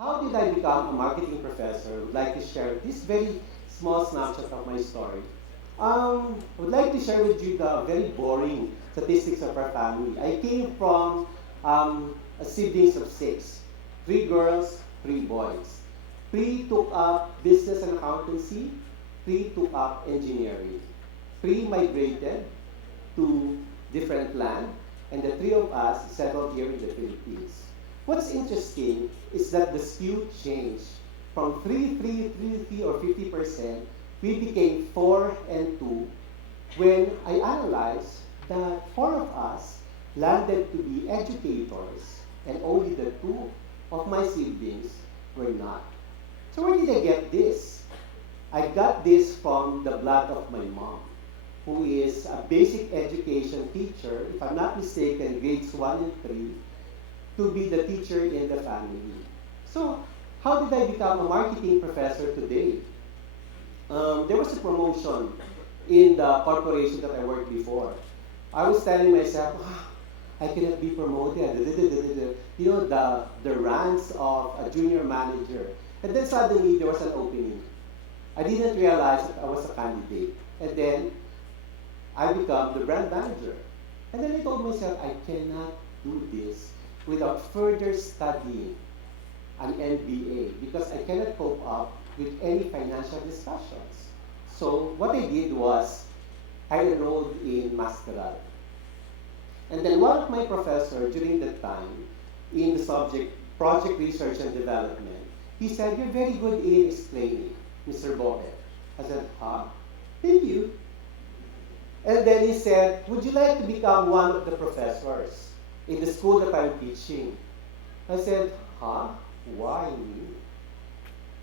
How did I become a marketing professor? I would like to share this very small snapshot of my story. I would like to share with you the very boring statistics of our family. I came from a siblings of six, three girls, three boys. Three took up business and accountancy, three took up engineering. Three migrated to different land, and the three of us settled here in the Philippines. What's interesting is that the skew changed from 3 or 50%, we became 4 and 2 when I analyzed that 4 of us landed to be educators and only the 2 of my siblings were not. So where did I get this? I got this from the blood of my mom, who is a basic education teacher, if I'm not mistaken, grades 1 and 3, to be the teacher in the family. So, how did I become a marketing professor today? There was a promotion in the corporation that I worked before. I was telling myself, I cannot be promoted. You know, the ranks of a junior manager. And then suddenly there was an opening. I didn't realize that I was a candidate. And then I became the brand manager. And then I told myself, I cannot do this without further studying an MBA because I cannot cope up with any financial discussions. So what I did was I enrolled in Masquerade. And then one of my professors during that time in the subject project research and development, he said, "You're very good in explaining, Mr. Bobet." I said, "Huh? Thank you." And then he said, "Would you like to become one of the professors in the school that I'm teaching?" I said, "Huh? Why me?"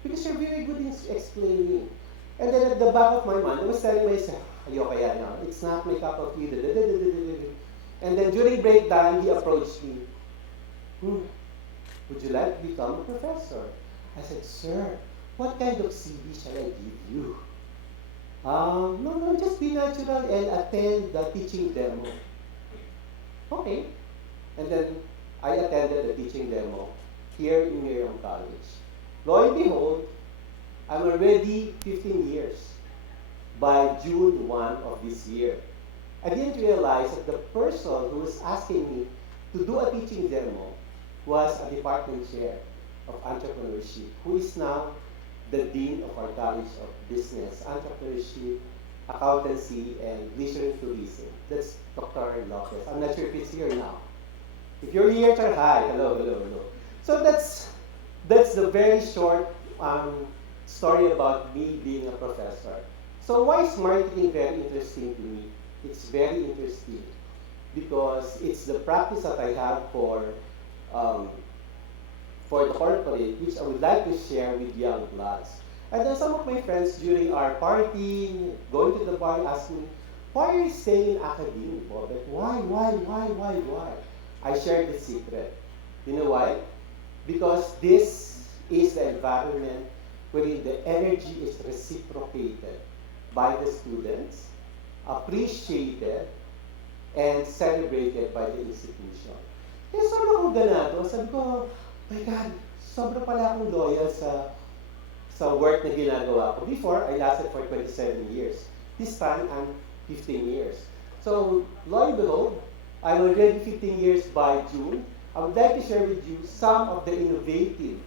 Because you're very good in explaining. And then at the back of my mind, I was telling myself, ayoko yan, no? It's not my cup of tea. And then during break time, he approached me. Would you like to become a professor? I said, "Sir, what kind of CV shall I give you?" No, just be natural and attend the teaching demo. Okay. And then I attended the teaching demo here in Miriam College. Lo and behold, I'm already 15 years by June 1 of this year. I didn't realize that the person who was asking me to do a teaching demo was a department chair of entrepreneurship, who is now the dean of our College of Business, Entrepreneurship, Accountancy, and Leisure and Tourism. That's Dr. Lopez. I'm not sure if it's here now. If you're here, sir, hi, hello. So that's the very short story about me being a professor. So why is marketing very interesting to me? It's very interesting because it's the practice that I have um, for the corporate, which I would like to share with young bloods. And then some of my friends during our party, going to the bar, asked me, "Why are you staying in academia, Bobet? Why? I shared the secret. You know why? Because this is the environment wherein the energy is reciprocated by the students, appreciated, and celebrated by the institution. Kaya sobrang akong ganado. Sabi ko, my God, sobrang pala akong loyal sa work na ginagawa ko. Before, I lasted for 27 years. This time, I'm 15 years. So, lo and behold, I'm already 15 years by June. I would like to share with you some of the innovative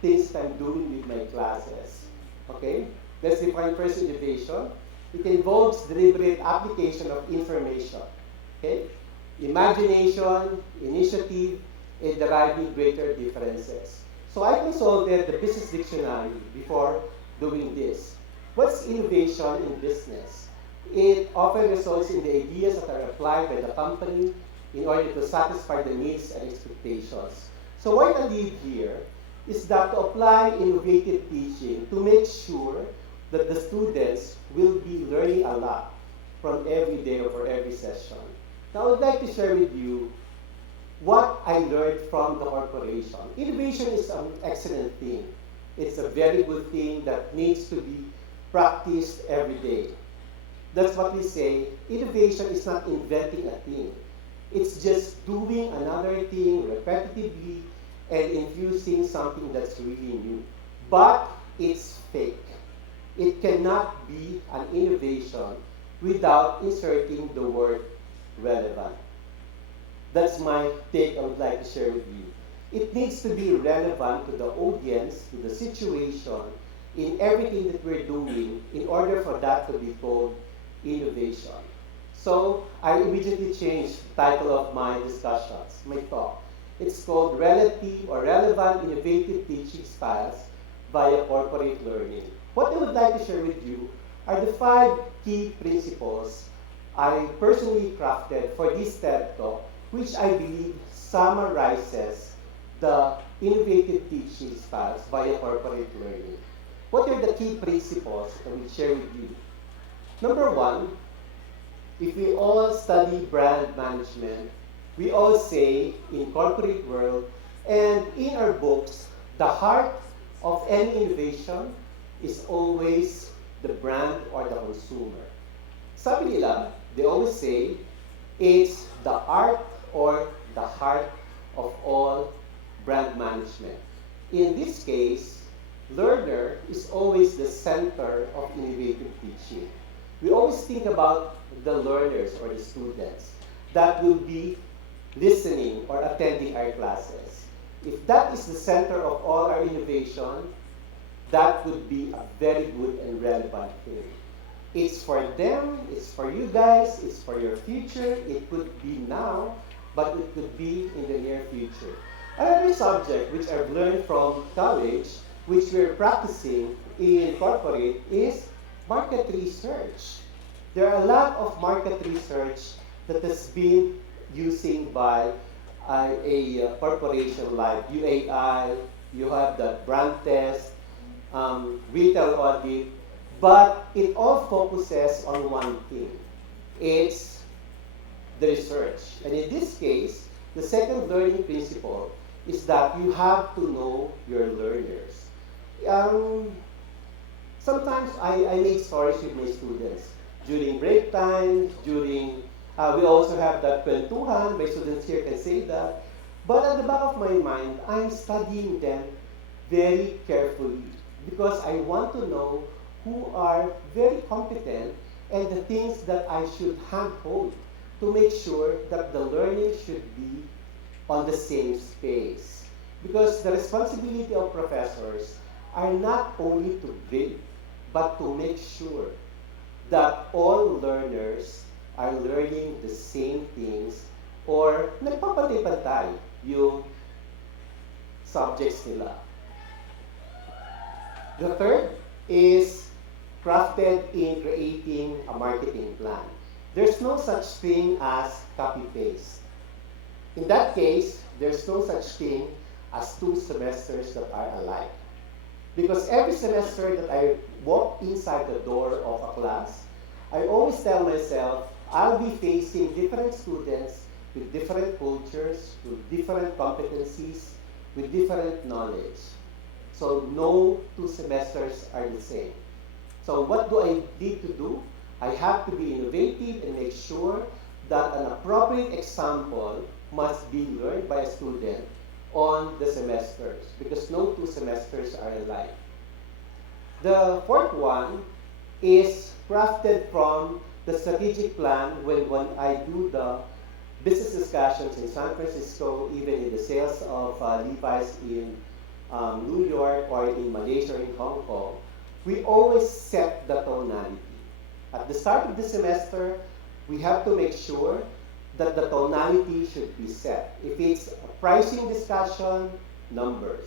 things that I'm doing with my classes. Okay? Let's define first innovation. It involves deliberate application of information. Okay? Imagination, initiative, and deriving greater differences. So I consulted the business dictionary before doing this. What's innovation in business? It often results in the ideas that are applied by the company in order to satisfy the needs and expectations. So what I did here is that to apply innovative teaching to make sure that the students will be learning a lot from every day or for every session. Now I would like to share with you what I learned from the corporation. Innovation is an excellent thing. It's a very good thing that needs to be practiced every day. That's what we say. Innovation is not inventing a thing. It's just doing another thing repetitively and infusing something that's really new. But it's fake. It cannot be an innovation without inserting the word relevant. That's my take I would like to share with you. It needs to be relevant to the audience, to the situation, in everything that we're doing in order for that to be called innovation. So I immediately changed the title of my discussions, my talk. It's called Relative or Relevant Innovative Teaching Styles via Corporate Learning. What I would like to share with you are the 5 key principles I personally crafted for this TED Talk, which I believe summarizes the innovative teaching styles via corporate learning. What are the key principles that I will share with you? Number 1, if we all study brand management, we all say in corporate world and in our books, the heart of any innovation is always the brand or the consumer. Sabi nila, they always say, it's the art or the heart of all brand management. In this case, learner is always the center of innovative teaching. We always think about the learners or the students that will be listening or attending our classes. If that is the center of all our innovation, that would be a very good and relevant thing. It's for them, it's for you guys, it's for your future. It could be now, but it could be in the near future. Another subject which I've learned from college, which we're practicing in corporate, is market research. There are a lot of market research that has been using by a corporation like UAI, you have the brand test, retail audit, but it all focuses on one thing. It's the research. And in this case, the second learning principle is that you have to know your learners. Sometimes I make stories with my students. During break time, we also have that kwentuhan, my students here can say that. But at the back of my mind, I'm studying them very carefully because I want to know who are very competent and the things that I should handhold to make sure that the learning should be on the same space. Because the responsibility of professors are not only to grade, but to make sure that all learners are learning the same things or nagpapantay-pantay yung subjects nila. The third is crafted in creating a marketing plan. There's no such thing as copy-paste. In that case, there's no such thing as 2 semesters that are alike. Because every semester that I walk inside the door of a class, I always tell myself, I'll be facing different students with different cultures, with different competencies, with different knowledge. So no 2 semesters are the same. So what do I need to do? I have to be innovative and make sure that an appropriate example must be learned by a student on the semesters because no 2 semesters are alike. The fourth one is crafted from the strategic plan when I do the business discussions in San Francisco, even in the sales of Levi's in New York or in Malaysia or in Hong Kong. We always set the tonality. At the start of the semester, we have to make sure that the tonality should be set. If it's a pricing discussion, numbers.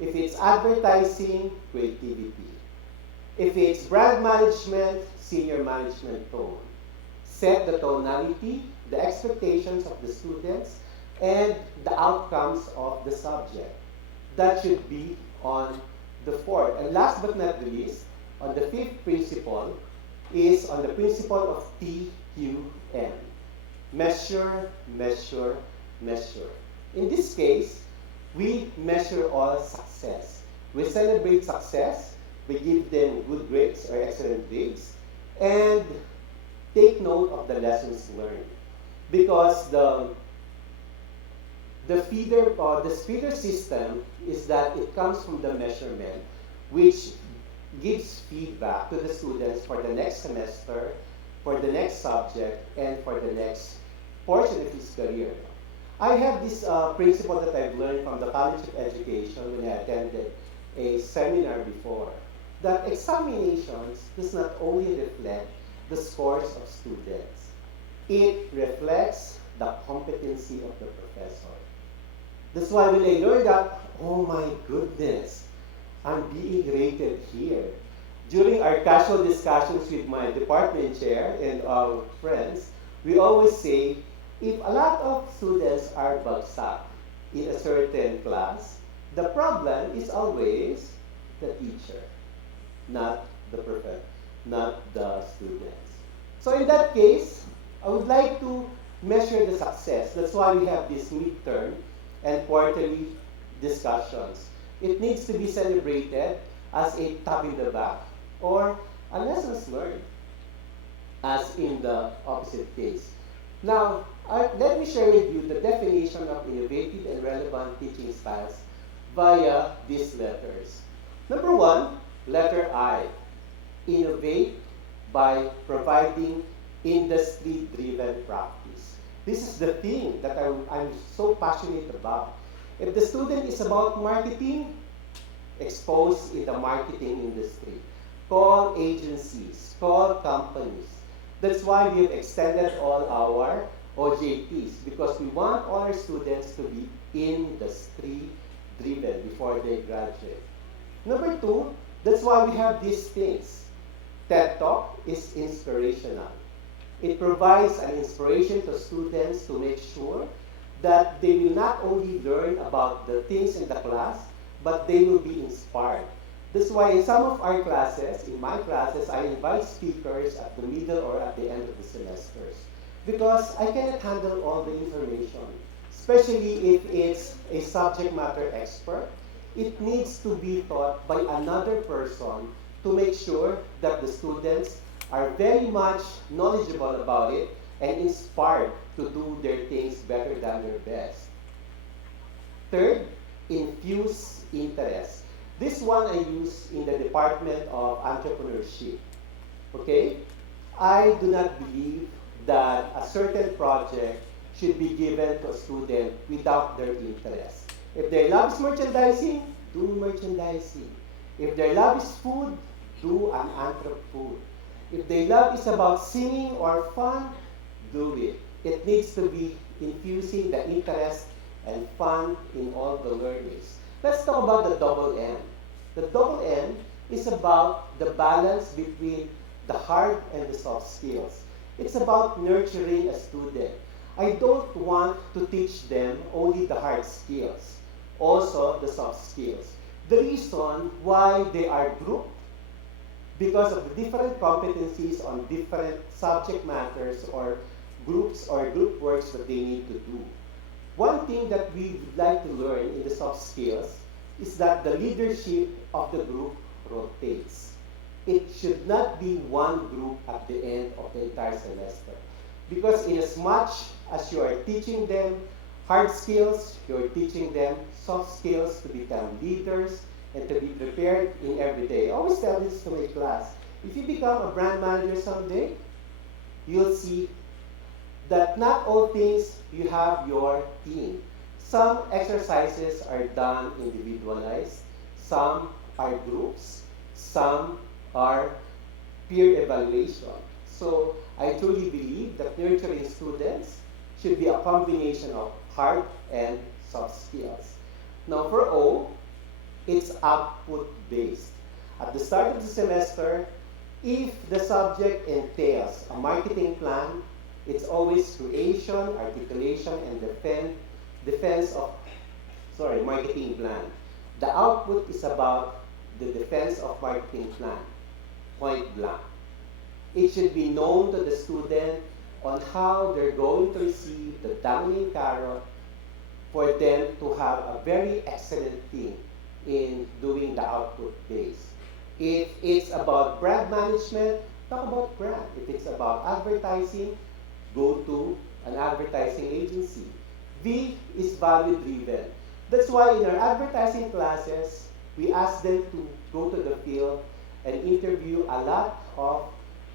If it's advertising, creativity. If it's brand management, senior management tone. Set the tonality, the expectations of the students, and the outcomes of the subject. That should be on the fourth. And last but not least, on the fifth principle is on the principle of TQM. Measure, measure, measure. In this case, we measure all success. We celebrate success. We give them good grades or excellent grades. And take note of the lessons learned. Because The feeder system is that it comes from the measurement, which gives feedback to the students for the next semester, for the next subject, and for the next portion of his career. I have this principle that I've learned from the College of Education when I attended a seminar before, that examinations does not only reflect the scores of students, it reflects the competency of the professor. That's why when I learned that, oh my goodness, I'm being rated here. During our casual discussions with my department chair and our friends, we always say, if a lot of students are bagsak in a certain class, the problem is always the teacher, not the professor, not the students. So in that case, I would like to measure the success. That's why we have this midterm and quarterly discussions. It needs to be celebrated as a tap in the back or a lessons learned, as in the opposite case. Now, let me share with you the definition of innovative and relevant teaching styles via these letters. Number one, letter I, innovate by providing industry-driven practice. This is the thing that I'm so passionate about. If the student is about marketing, expose in the marketing industry. Call agencies, call companies. That's why we have extended all our OJTs, because we want all our students to be industry-driven before they graduate. Number two, that's why we have these things. TED Talk is inspirational. It provides an inspiration to students to make sure that they will not only learn about the things in the class, but they will be inspired. That's why in some of our classes, in my classes, I invite speakers at the middle or at the end of the semesters, because I cannot handle all the information, especially if it's a subject matter expert. It needs to be taught by another person to make sure that the students are very much knowledgeable about it and inspired to do their things better than their best. Third, infuse interest. This one I use in the Department of Entrepreneurship. Okay? I do not believe that a certain project should be given to a student without their interest. If their love is merchandising, do merchandising. If their love is food, do an anthrop food. If their love is about singing or fun, do it. It needs to be infusing the interest and fun in all the learners. Let's talk about the double N. The double N is about the balance between the hard and the soft skills. It's about nurturing a student. I don't want to teach them only the hard skills, also the soft skills. The reason why they are grouped, because of the different competencies on different subject matters or groups or group works that they need to do. One thing that we would like to learn in the soft skills is that the leadership of the group rotates. It should not be one group at the end of the entire semester. Because in as much as you are teaching them hard skills, you're teaching them soft skills to become leaders and to be prepared in every day. I always tell this to my class. If you become a brand manager someday, you'll see that not all things you have your team. Some exercises are done individualized, some are groups, some are peer evaluation. So I truly believe that nurturing students should be a combination of hard and soft skills. Now for O, it's output-based. At the start of the semester, if the subject entails a marketing plan, it's always creation, articulation, and defense of marketing plan. The output is about the defense of marketing plan, point blank. It should be known to the student on how they're going to receive the dangling carrot for them to have a very excellent thing in doing the output base. If it's about brand management, talk about brand. If it's about advertising, go to an advertising agency. V is value driven. That's why in our advertising classes, we ask them to go to the field and interview a lot of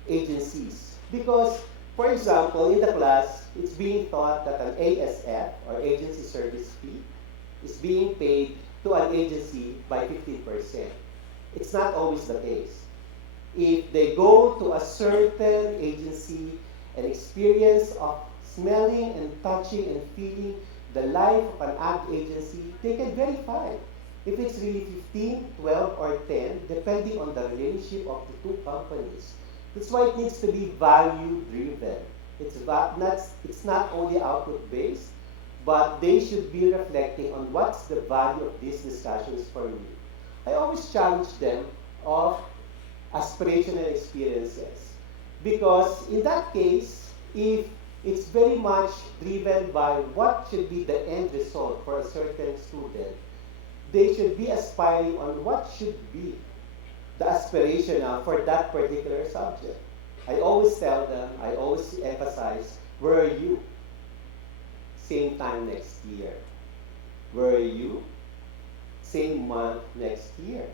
agencies. Because, for example, in the class, it's being taught that an ASF, or agency service fee, is being paid to an agency by 15%. It's not always the case. If they go to a certain agency and experience of smelling and touching and feeling the life of an ad agency, they can verify if it's really 15, 12, or 10, depending on the relationship of the two companies. That's why it needs to be value-driven. It's not only output-based, but they should be reflecting on what's the value of these discussions for me. I always challenge them of aspirational experiences. Because in that case, if it's very much driven by what should be the end result for a certain student, they should be aspiring on what should be the aspirational for that particular subject. I always tell them, I always emphasize, where are you? Same time next year. Where are you? Same month next year.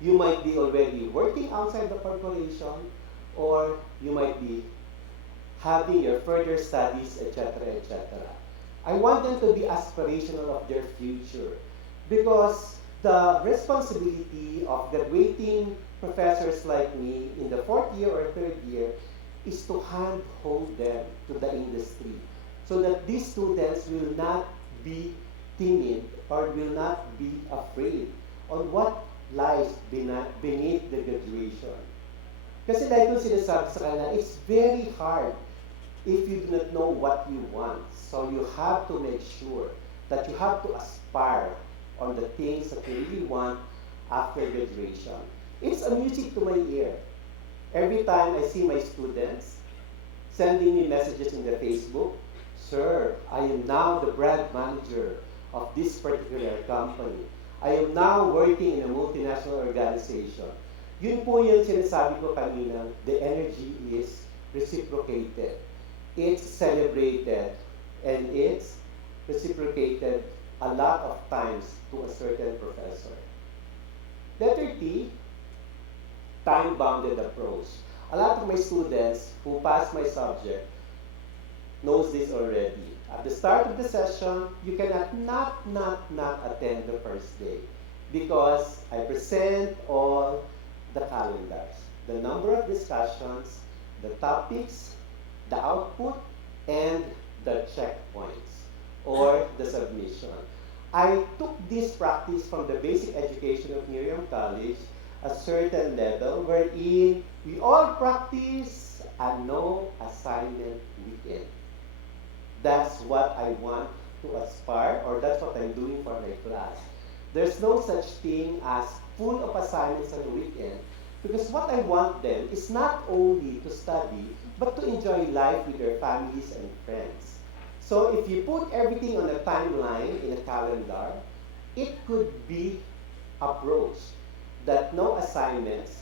You might be already working outside the corporation, or you might be having your further studies, etc., etc. I want them to be aspirational of their future, because the responsibility of graduating professors like me in the fourth year or third year is to handhold them to the industry, so that these students will not be timid or will not be afraid on what lies beneath the graduation. Kasi like ko sinasabi sa kanila, it's very hard if you do not know what you want. So you have to make sure that you have to aspire on the things that you really want after graduation. It's a music to my ear. Every time I see my students sending me messages in the Facebook, "Sir, I am now the brand manager of this particular company. I am now working in a multinational organization." Yun po yung sinasabi ko kanina, the energy is reciprocated. It's celebrated, and it's reciprocated a lot of times to a certain professor. Letter T, time-bounded approach. A lot of my students who pass my subject knows this already. At the start of the session, you cannot not attend the first day, because I present all the calendars, the number of discussions, the topics, the output, and the checkpoints, or the submission. I took this practice from the basic education of Miriam College, a certain level wherein we all practice a no assignment weekend. That's what I want to aspire, or that's what I'm doing for my class. There's no such thing as full of assignments on the weekend, because what I want them is not only to study, but to enjoy life with their families and friends. So if you put everything on a timeline in a calendar, it could be approached that no assignments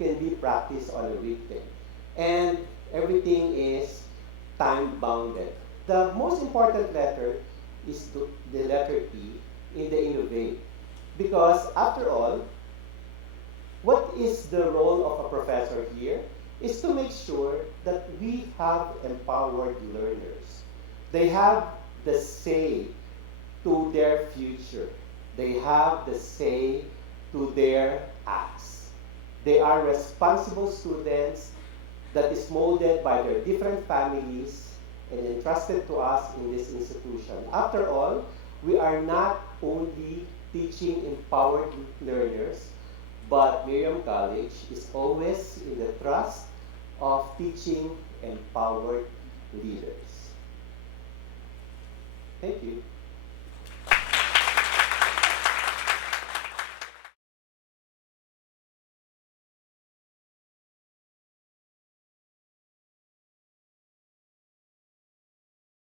can be practiced on a weekend. And everything is time-bounded. The most important letter is the letter T in the innovate. Because after all, what is the role of a professor here? Is to make sure that we have empowered learners. They have the say to their future. They have the say to their acts. They are responsible students that is molded by their different families and entrusted to us in this institution. After all, we are not only teaching empowered learners, but Miriam College is always in the trust of teaching empowered leaders. Thank you.